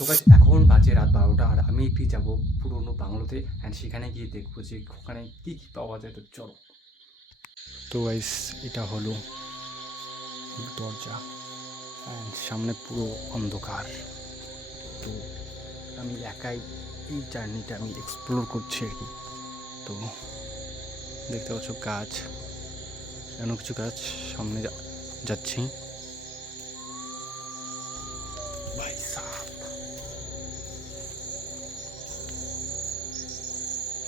তো গাইস এখন বাজে রাত 12টা আর আমি একটি যাবো পুরোনো বাংলোতে অ্যান্ড সেখানে গিয়ে দেখবো যে ওখানে কী কী পাওয়া যায়। তো চলো। তো গাইস এটা হলো দরজা অ্যান্ড সামনে পুরো অন্ধকার। তো আমি একাই এই জার্নিটা আমি এক্সপ্লোর করছি আর কি। তো দেখতে পাচ্ছ গাছ, এমন কিছু গাছ সামনে যাচ্ছি। ভাই সাহ,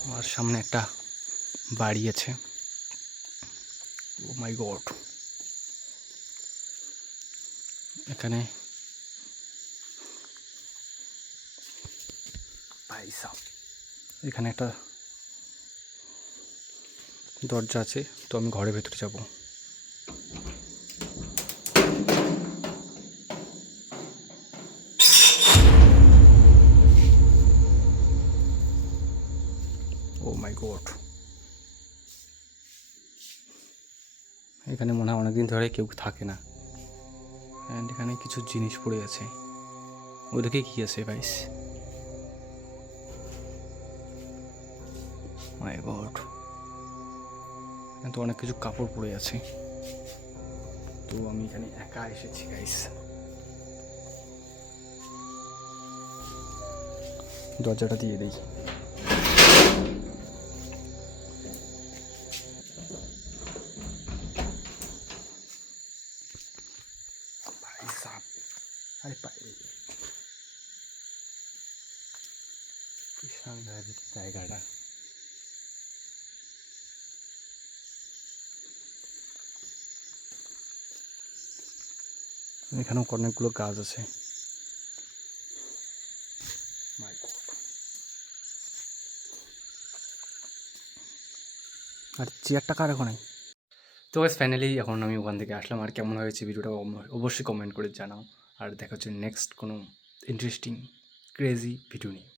আমার সামনে একটা বাড়ি আছে। ও মাই গড, এখানে ভাই সাহ এখানে একটা দরজা আছে। তো আমি ঘরের ভেতরে যাব। ও মাই গড, এখানে মনে হয় অনেকদিন ধরে কেউ থাকে না। অ্যান্ড এখানে কিছু জিনিস পড়ে আছে। ওদিকে কি আছে ভাইস? মাই গড, তো অনেক কিছু কাপড় পড়ে আছে। তো আমি এখানে একা এসেছি গাইস। দরজাটা দিয়ে দিই। ভাই সাপ, আরে কি সাংঘাতিক জায়গাটা। এখানেও অনেকগুলো গাছ আছে। মাই গড, আর চেয়ারটা কার ওখানে? তো গাইস ফাইনালি এখন আমি ওখান থেকে আসলাম। আর কেমন হয়েছে ভিডিওটা অবশ্যই কমেন্ট করে জানাও। আর দেখা হচ্ছে নেক্সট কোনো ইন্টারেস্টিং ক্রেজি ভিডিও নিয়ে।